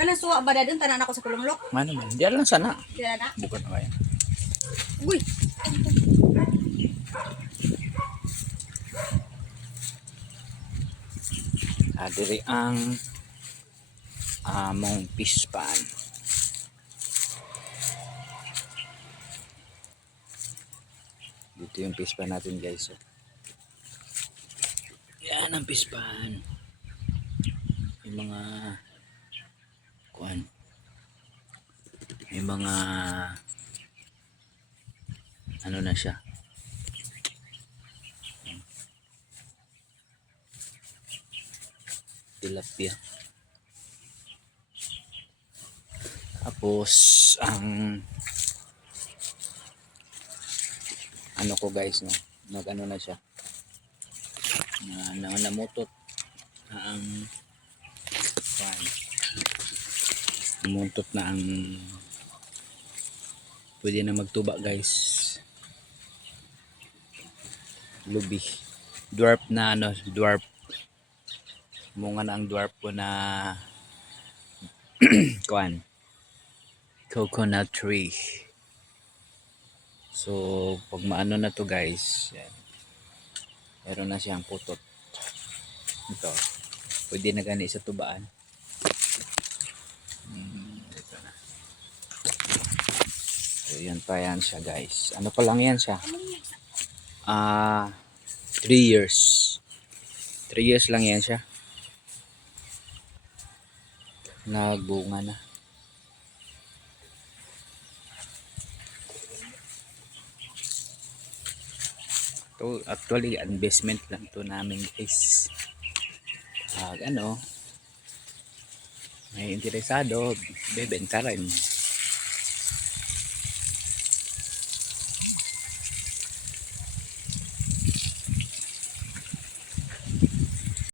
Kalang suwa ba dadun tanan ako sa kulumlok? Ano man? Diyan lang sana. Dila na. Bukan na kaya. Uy. Diri ang among pispan. Dito yung pispan natin guys. So, yan ang pispan. Yung mga kuan. Yung mga ano na siya. Tilapia. Tapos ang ano ko guys no, nag ano na siya. Namutot ang namutot na ang pwede na magtuba guys. Lubi. Dwarf na ano, dwarf. Munga na ang dwarf ko na kuan. Coconut tree. So, pag maano na to guys, yan. Meron na siyang putot. Ito. Pwede na gani sa tubaan. Ito na. So, yan pa yan siya guys. Ano pa lang yan siya? 3 years. 3 years lang yan siya. Nagbunga na. To actually investment lang to namin guys. Ano, may interesado, bebenta rin.